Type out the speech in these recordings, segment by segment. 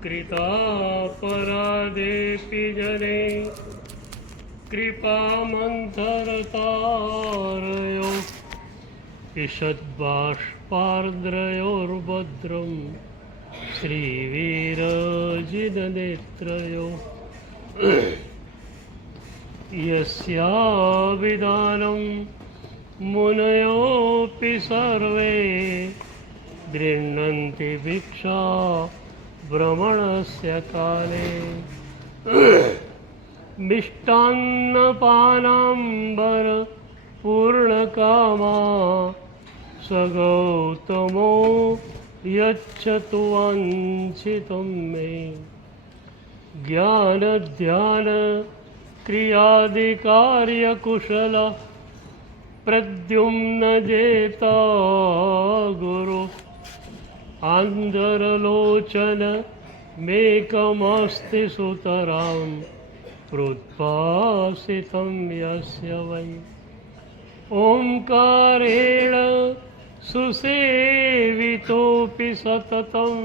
કૃતાપરાદેપી જને કૃપામંથરતારયો ઈષદ્બાષ્પાર્દ્રયોર્ભદ્રમ શ્રીવીરજિદનેત્રયો યસ્યાવિદાનમ મુનયોપી સર્વે ગૃહ્ણંતિ ભિક્ષા ભ્રમણસ્ય કાલે મિષ્ટાન્નપાનાંબર પૂર્ણકામા સગૌતમો યચ્છતુ વાંછિતું મે જ્ઞાન ધ્યાન ક્રિયાદિકાર્યકુશલ પ્રદ્યુમ્ન જેતા ગુરુ आन्दरलोचन मेकमस्ति सुतरां प्रोद्भासितं यस्य वै ओङ्कारेण सुसेवितोऽपि सततम्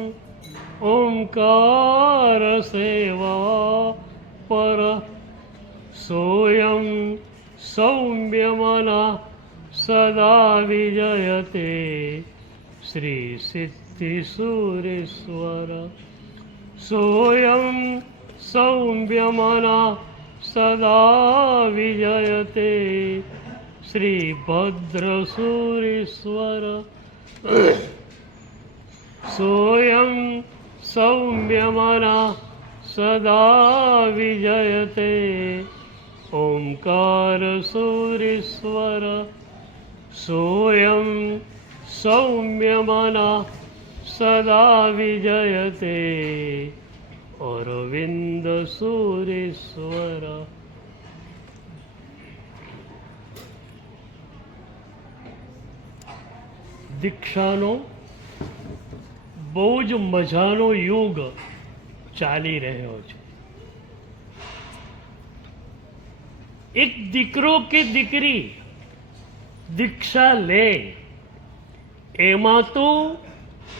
ओङ्कारसेवा पर सोऽयं सौम्यमनः सदा विजयते श्रीसिद्धिसूरेश्वर सोऽयं सौम्यमनः सदा विजयते श्रीभद्रसूरेश्वर सोऽयं सौम्यमनः सदा विजयते ओङ्कारसूरीश्वर सोऽयं सौम्यमनः सदा विजयते अरविन्दसूरीश्वर દીક્ષાનો બહુ જ મજાનો યુગ ચાલી રહ્યો છે એક દીકરો કે દીકરી દીક્ષા લે એમાં તો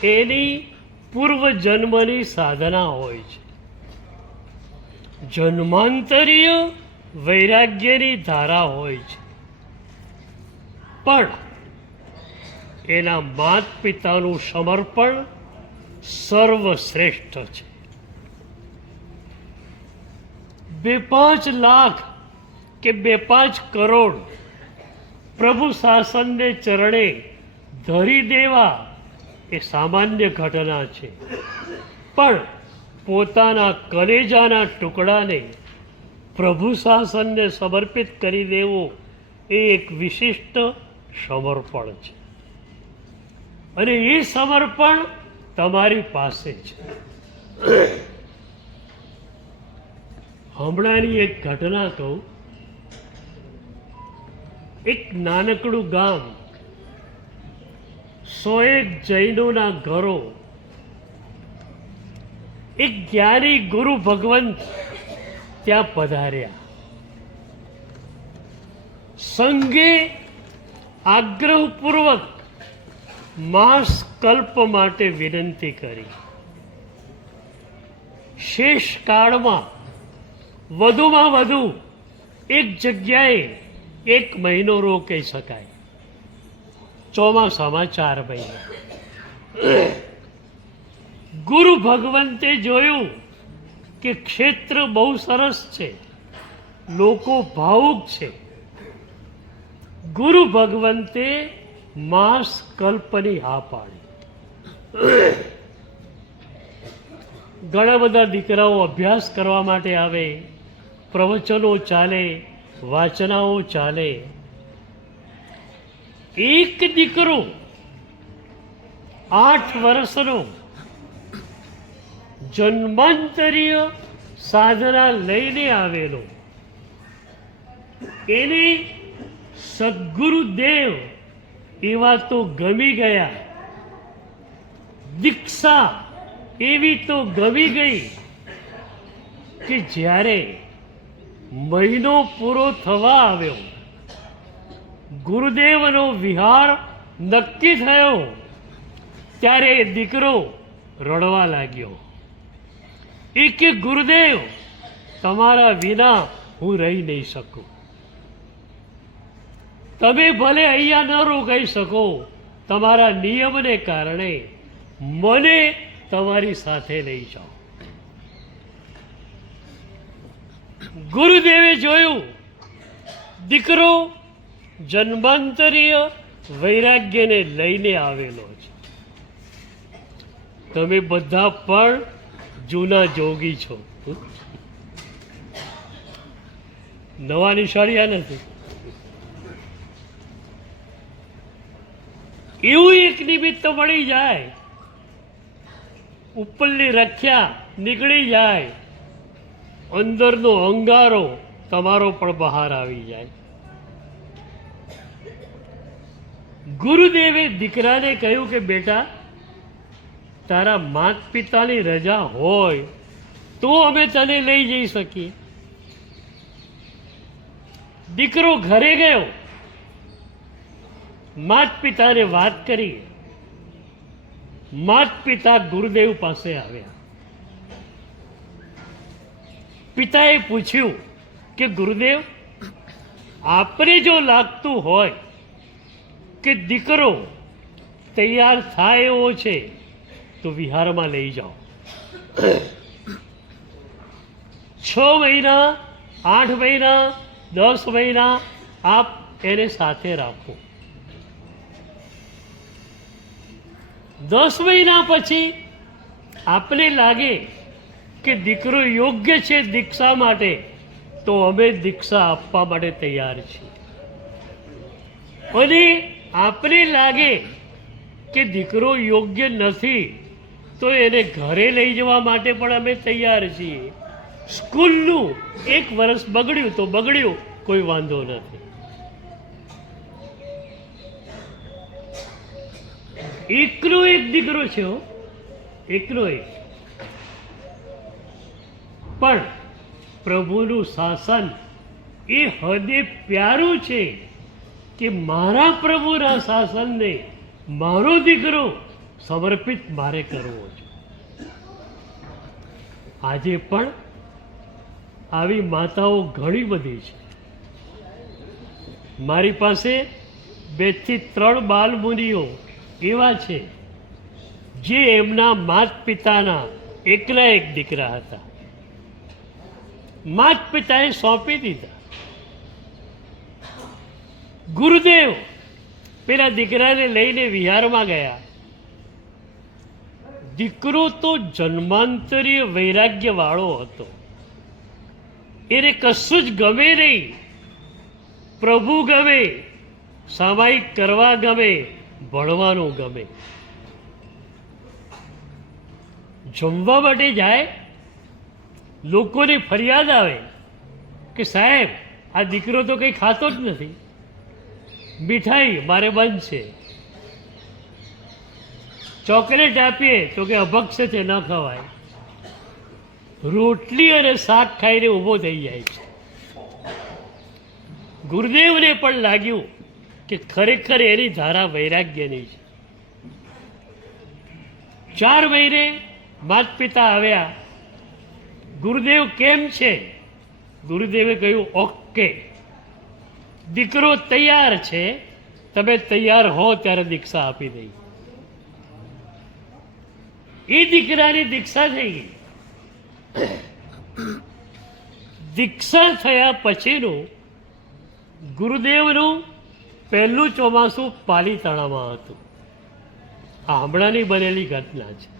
એની પૂર્વ જન્મની સાધના હોય છે. જન્માંતરીય વૈરાગ્યની ધારા હોય છે. પણ એના માત પિતાનું સમર્પણ સર્વશ્રેષ્ઠ છે. બે પાંચ લાખ કે બે પાંચ કરોડ પ્રભુ શાસનને ચરણે ધરી દેવા એ સામાન્ય ઘટના છે. પણ પોતાના કલેજાના ટુકડાને પ્રભુ શાસનને સમર્પિત કરી દેવો એ એક વિશિષ્ટ સમર્પણ છે. અને એ સમર્પણ તમારી પાસે છે. હમણાંની એક ઘટના કહું. એક નાનકડું ગામ સોએક જૈનોના ઘરો. એક જ્ઞાની ગુરુ ભગવંત ત્યાં પધાર્યા. સંઘે આગ્રહપૂર્વક માસકલ્પ માટે વિનંતી કરી. શેષ કાળમાં વધુમાં વધુ એક જગ્યાએ એક મહિનો રોકાઈ શકાય. ચોમાસામાં ચાર મહિના. ગુરુ ભગવંતે જોયું કે ક્ષેત્ર બહુ સરસ છે, લોકો ભાવુક છે. ગુરુ ભગવંતે માસ કલ્પની હા પાડી. ઘણા બધા દીકરાઓ અભ્યાસ કરવા માટે આવે, પ્રવચનો ચાલે, વાચનાઓ ચાલે એક દીકરો આઠ વર્ષનો જન્માંતરીય સાધના લઈને આવેલો. એને સદગુરુદેવ એવા તો ગમી ગયા. દીક્ષા એવી તો ગમી ગઈ કે જ્યારે મહિનો પૂરો થવા આવ્યો ગુરુદેવનો વિહાર નક્કી થયો, ત્યારે દીકરો રડવા લાગ્યો. એ કે ગુરુદેવ, તમારા વિના હું રહી નહીં શકું. તમે ભલે અહીંયા ન રોકાઈ શકો, તમારા નિયમને કારણે મને તમારી સાથે લઈ જાઓ. ગુરુદેવે જોયું, દીકરો જન્માંતરીય વૈરાગ્યને લઈને આવેલો છે. તમે બધા પણ જૂના જોગી છો. નવા નિશાળિયા નથી. એવું એક નિમિત્ત મળી જાય. ઉપરની રખ્યા નીકળી જાય. અંદરનો અંગારો તમારો પણ બહાર આવી જાય. ગુરુદેવે દીકરાને કહ્યું કે બેટા તારા માત પિતાની રજા હોય તો અમે તને લઈ જઈ શકીએ દીકરો ઘરે ગયો માત પિતાને વાત કરી માત પિતા ગુરુદેવ પાસે આવ્યા પિતાએ પૂછ્યું કે ગુરુદેવ આપને જો લાગતું હોય કે દીકરો તૈયાર થાય એવો છે, તો વિહારમાં લઈ જાઓ. છ મહિના, આઠ મહિના, દસ મહિના આપ એને સાથે રાખો. દસ મહિના પછી આપને લાગે કે દીકરો યોગ્ય છે દીક્ષા માટે, તો અમે દીક્ષા આપવા માટે તૈયાર છીએ. અને આપને લાગે કે દીકરો યોગ્ય નથી, તો એને ઘરે લઈ જવા માટે પણ અમે તૈયાર છીએ. સ્કૂલનું એક વર્ષ બગડ્યું તો બગડ્યું, કોઈ વાંધો નથી. એકનો એક દીકરો છે એકનો એક. પણ પ્રભુનું શાસન એ હદે પ્યારું છે. કે મારા પ્રભુના શાસનને મારો દીકરો સમર્પિત મારે કરવો છે. આજે પણ આવી માતાઓ ઘણી બધી છે. મારી પાસે બેથી ત્રણ બાલમુનિઓ એવા છે જે એમના માત પિતાના એકલા એક દીકરા હતા. માત પિતાએ સોંપી દીધા. ગુરુદેવ, પેલા દીકરાને લઈને વિહારમાં ગયા. દીકરો તો જન્માંતરીય વૈરાગ્ય વાળો હતો. એને કશું જ ગમે નહીં. પ્રભુ ગમે, સામાયિક કરવા ગમે, ભણવાનું ગમે. જમવા માટે જાય, લોકોને ફરિયાદ આવે કે સાહેબ, આ દીકરો તો કંઈ ખાતો જ નથી. મીઠાઈ મારે બંધ છે. ચોકલેટ આપીએ તો કે અભક્ષ છે, ન ખવાય. રોટલી અને શાક ખાઈને ઊભો થઈ જાય છે. ગુરુદેવને પણ લાગ્યું કે ખરેખર એની ધારા વૈરાગ્યની છે. ચાર મહિને માત પિતા આવ્યા. ગુરુદેવ કેમ છે? ગુરુદેવે કહ્યું, ઓકે. દીકરો તૈયાર છે, તમે તૈયાર હો ત્યારે દીક્ષા આપી દઈ. એ દીકરાની દીક્ષા થઈ ગઈ. દીક્ષા થયા પછીનું ગુરુદેવનું પહેલું ચોમાસું પાલીતાણામાં હતું. આ હમણાંની બનેલી ઘટના છે.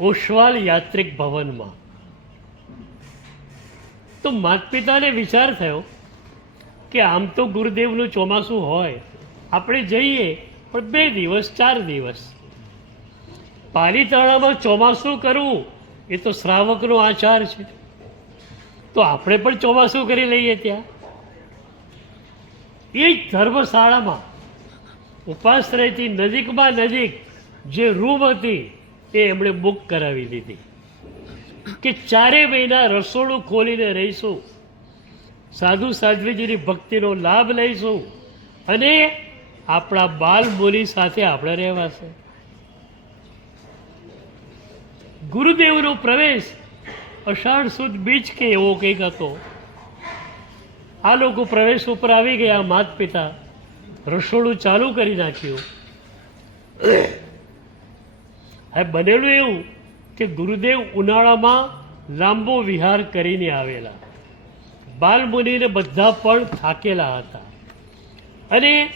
ઓશવાલ યાત્રિક ભવનમાં. તો માતા પિતાને વિચાર થયો કે આમ તો ગુરુદેવનું ચોમાસું હોય. આપણે જઈએ, પણ બે દિવસ, ચાર દિવસ. પાલીતાણામાં ચોમાસું કરવું, એ તો શ્રાવકનો આચાર છે. તો આપણે પણ ચોમાસું કરી લઈએ ત્યાં. એ જ ધર્મશાળામાં, ઉપાશ્રયથી નજીકમાં નજીક જે રૂમ હતી, એ એમણે બુક કરાવી દીધી. કે ચારે મહિના રસોડું ખોલીને રહીશું. સાધુ સાધ્વીજીની ભક્તિનો લાભ લઈશું અને આપણા બાલ બોલી સાથે આપણે રહેવાશે. ગુરુદેવનો પ્રવેશ અષાઢ સુદ બીજ કે એવો કંઈક હતો. આ લોકો પ્રવેશ ઉપર આવી ગયા, માત પિતા રસોડું ચાલુ કરી નાખ્યું. હવે બનેલું એવું કે ગુરુદેવ ઉનાળામાં લાંબો વિહાર કરીને આવેલા. બાલમુનિને બધા પણ થાકેલા હતા. અને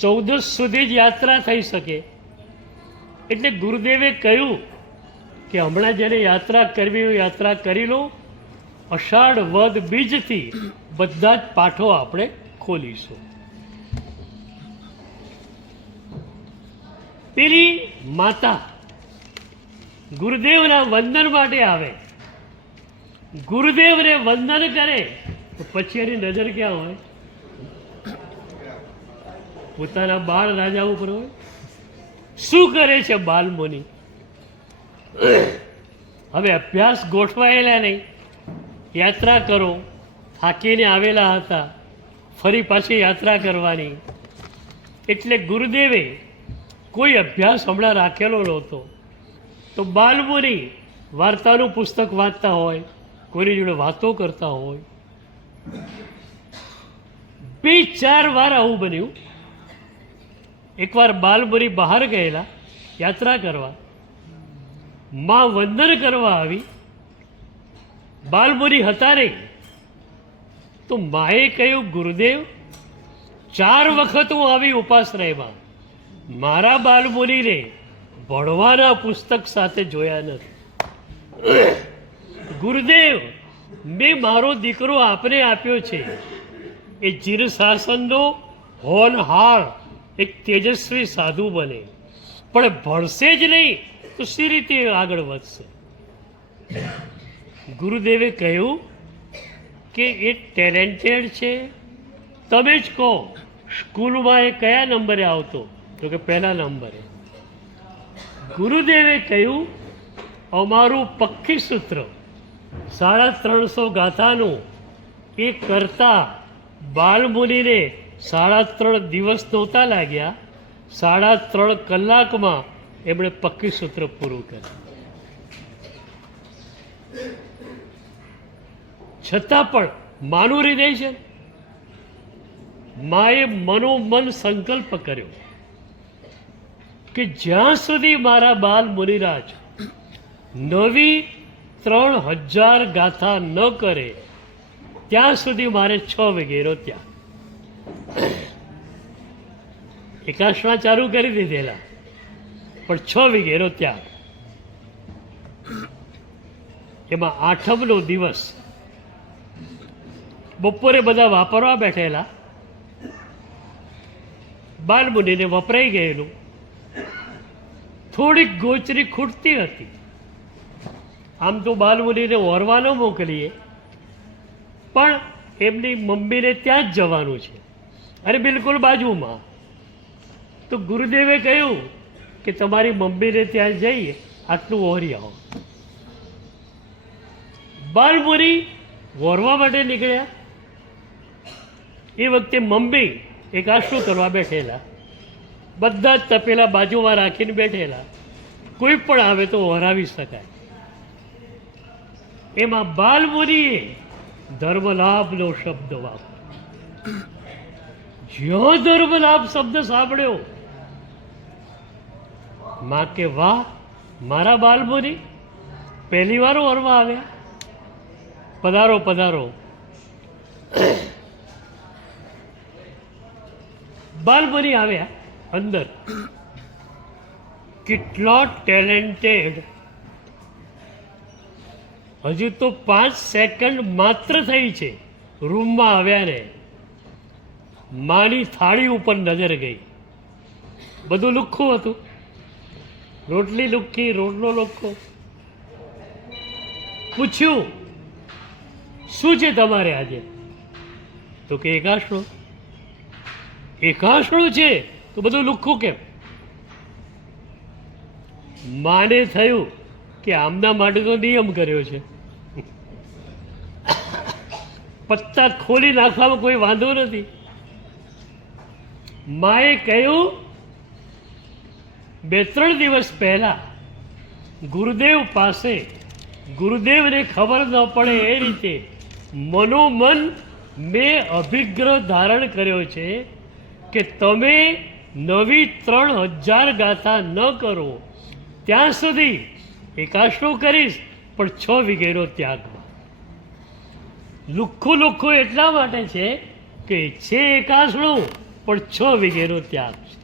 ચૌદસ સુધી જ યાત્રા થઈ શકે. એટલે ગુરુદેવે કહ્યું કે હમણાં જેને યાત્રા કરવી હોય યાત્રા કરી લો. અષાઢ વદ બીજથી બધા જ પાઠો આપણે ખોલીશું. પેલી માતા ગુરુદેવના વંદન માટે આવે. ગુરુદેવને વંદન કરે. પછી એની નજર ક્યાં હોય? પોતાના બાળ રાજા ઉપર હોય? શું કરે છે બાલમુનિ હવે અભ્યાસ ગોઠવાયેલા નહીં. યાત્રા કરો. થાકીને આવેલા હતા. ફરી પાછી યાત્રા કરવાની. એટલે ગુરુદેવે કોઈ અભ્યાસ હમણાં રાખેલો નહોતો. તો બાલમુનિ વાર્તાનું પુસ્તક વાંચતા હોય, કોઈની જોડે વાતો કરતા હોય બે ચાર વાર આવું બન્યું. એકવાર બાલમુનિ બહાર ગયેલા, યાત્રા કરવા. માં વંદન કરવા આવી. બાલમુનિ હતા નહીં. તો માએ કહ્યું, ગુરુદેવ, ચાર વખત હું આવી ઉપાશ્રયમાં. મારા બાલમુનિને ભણવાના પુસ્તક સાથે જોયા નથી. ગુરુદેવ મેં મારો દીકરો આપને આપ્યો છે. એ જીર શાસનનો હોનહાર, એક તેજસ્વી સાધુ બને. પણ ભણશે જ નહીં તો સી રીતે આગળ વધશે? ગુરુદેવે કહ્યું કે એ ટેલેન્ટેડ છે. તમે જ કહો, સ્કૂલમાં એ કયા નંબરે આવતો? તો કે પહેલા નંબરે. ગુરુદેવે કહ્યું, અમારું પક્ષી સૂત્ર સાડા ત્રણસો ગાથાનું એ કરતા બાલમુનિને સાડા ત્રણ દિવસ નહોતા લાગ્યા. સાડા ત્રણ કલાકમાં એમણે પક્કી સૂત્ર પૂરું કર્યું. છતાં પણ માનું હૃદય છે. માએ મનોમન સંકલ્પ કર્યો કે જ્યાં સુધી મારા બાલ મુનિરાજ નવી ત્રણ હજાર ગાથા ન કરે, ત્યાં સુધી મારે છ વગેરો ત્યાં. એકાશમાં ચાલુ કરી દીધેલા, પણ છ વગેરો ત્યાં. એમાં આઠમનો દિવસ, બપોરે બધા વાપરવા બેઠેલા. બાલમુનિને વપરાઈ ગયેલું. થોડીક ગોચરી ખૂટતી હતી. આમ તો બાલમુનિને ઓરવાનો મોકલીએ. પણ એમની મમ્મીને ત્યાં જ જવાનું છે. અરે બિલકુલ બાજુમાં. તો ગુરુદેવે કહ્યું કે તમારી મમ્મીને ત્યાં જઈએ, આટલું ઓહરી આવો. બાલમુનિ વોરવા માટે નીકળ્યા. એ વખતે મમ્મી એક આશરો કરવા બેઠેલા. બધા જ તપેલા બાજુમાં રાખીને બેઠેલા. કોઈ પણ આવે તો ઓહરાવી શકાય. એમાં બાલમુનિએ ધર્મલાભનો શબ્દ વાપર્યો જ્યો ધર્મલાભ શબ્દ સાંભળ્યો, માં કે, વાહ, મારા બાલમુનિ, પહેલી વાર વરવા આવ્યા. પધારો પધારો. બાલમુનિ આવ્યા અંદર. કેટલા ટેલેન્ટેડ હજુ તો પાંચ સેકન્ડ માત્ર થઈ છે. રૂમમાં આવ્યા ને માની થાળી ઉપર નજર ગઈ. બધું લુખ્ખું હતું. રોટલી લુખ્ખી, રોટલો લુખ્ખો. પૂછ્યું, શું છે તમારે આજે? તો કે, એકાશણું. એકાશણું છે? તો બધું લુખ્ખું કેમ? માને થયું કે આમના માટે તો નિયમ કર્યો છે. પત્તા ખોલી નાખવામાં કોઈ વાંધો નથી. માએ કહ્યું, બે ત્રણ દિવસ પહેલા ગુરુદેવ પાસે, ગુરુદેવને ખબર ન પડે એ રીતે મનોમન મેં અભિગ્રહ ધારણ કર્યો છે કે તમે નવી ત્રણ હજાર ગાથા ન કરો. ત્યાં સુધી એકાશનો કરીશ, પણ છ વિઘેરો ત્યાગ લુખ્ખું લુખ્ખું એટલા માટે છે કે છે એકાશણું પણ છ વિઘેરો ત્યાગ છે.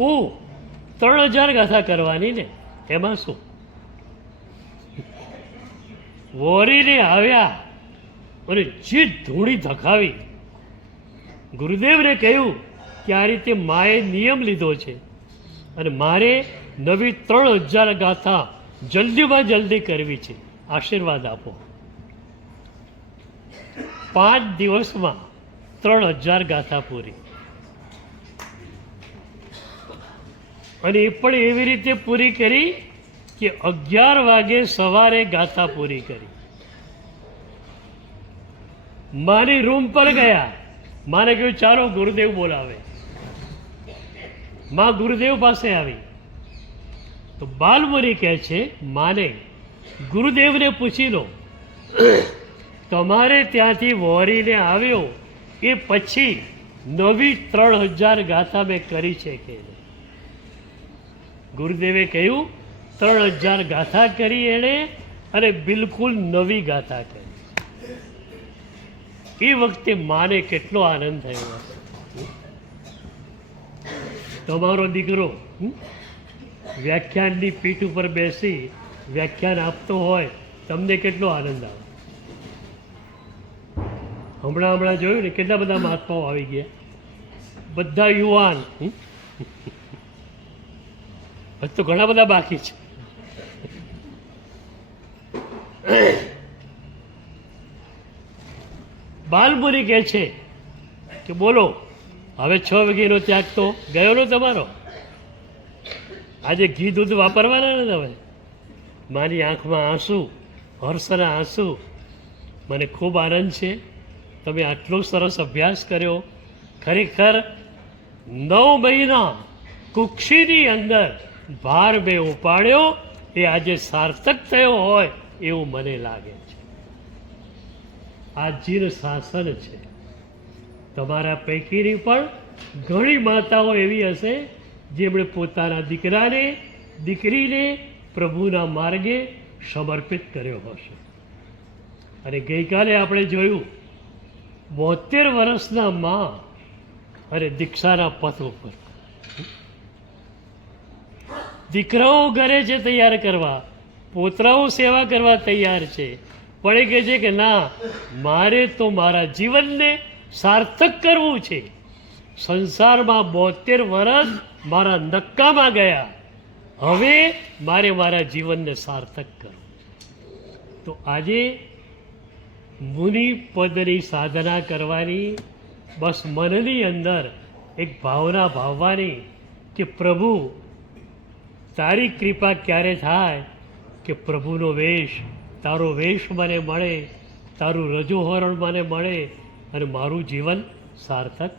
ઓ, ત્રણ હજાર ગાથા કરવાની ને, એમાં શું? વોરીને આવ્યા, અને જે ધૂણી ધખાવી. ગુરુદેવને કહ્યું કે આ રીતે માએ નિયમ લીધો છે? અને મારે નવી ત્રણ હજાર ગાથા જલ્દીમાં જલ્દી કરવી છે. આશીર્વાદ આપો. પાંચ દિવસમાં ત્રણ હજાર ગાથા પૂરી. અને એ પણ એવી રીતે પૂરી કરી કે અગિયાર વાગે સવારે ગાથા પૂરી કરી. મારી રૂમ પર ગયા. મારે કહ્યું, ચાલો, ગુરુદેવ બોલાવે. માં ગુરુદેવ પાસે આવી. તો બાલમુનિ કહે છે, માને, ગુરુદેવને પૂછી લો, તમારે ત્યાંથી વોરીને આવ્યો એ પછી નવી ત્રણ હજાર ગાથા મેં કરી છે કે ગુરુદેવે કહ્યું, ત્રણ હજાર ગાથા કરી એણે અને બિલકુલ નવી ગાથા કરી. એ વખતે માને કેટલો આનંદ થયો. તમારો દીકરો, હમ? વ્યાખ્યાનની પીઠ ઉપર બેસી વ્યાખ્યાન આપતો હોય, તમને કેટલો આનંદ આવે? હમણાં હમણાં જોયું ને, કેટલા બધા મહાત્માઓ આવી ગયા. બધા યુવાન? હજુ તો ઘણા બધા બાકી છે. બાલપુરી કહે છે કે બોલો, હવે છ વાગ્યાનો ત્યાગ તો ગયો નો તમારો. આજે ઘી દૂધ વાપરવાના તમે? મારી આંખમાં આંસુ હર્ષના આંસુ. મને ખૂબ આનંદ છે. તમે આટલો સરસ અભ્યાસ કર્યો. ખરેખર નવ મહિના કુક્ષીની અંદર ભાર મેં ઉપાડ્યો. એ આજે સાર્થક થયો હોય એવું મને લાગે છે. આ જીર શાસન છે. તમારા પૈકીની પણ ઘણી માતાઓ એવી હશે જેમણે પોતાના દીકરાને, દીકરીને પ્રભુના માર્ગે સમર્પિત કર્યો હશે. અને ગઈકાલે આપણે જોયું બોતેર વર્ષના માં અને દીક્ષાના પથ ઉપર. દીકરાઓ ઘરે છે તૈયાર કરવા, પોતરાઓ સેવા કરવા તૈયાર છે. પણ એ કહે છે કે ના, મારે તો મારા જીવનને સાર્થક કરવું છે. સંસારમાં બોતેર વર્ષ મારા નક્કામાં ગયા. હવે મારે મારા જીવનને સાર્થક કરવું તો આજે મુનિ પદની સાધના કરવાની, બસ મનની અંદર એક ભાવના ભાવવાની કે પ્રભુ, તારી કૃપા ક્યારે થાય કે પ્રભુનો વેશ, તારો વેશ મને મળે, તારું રજૂહરણ મને મળે અને મારું જીવન સાર્થક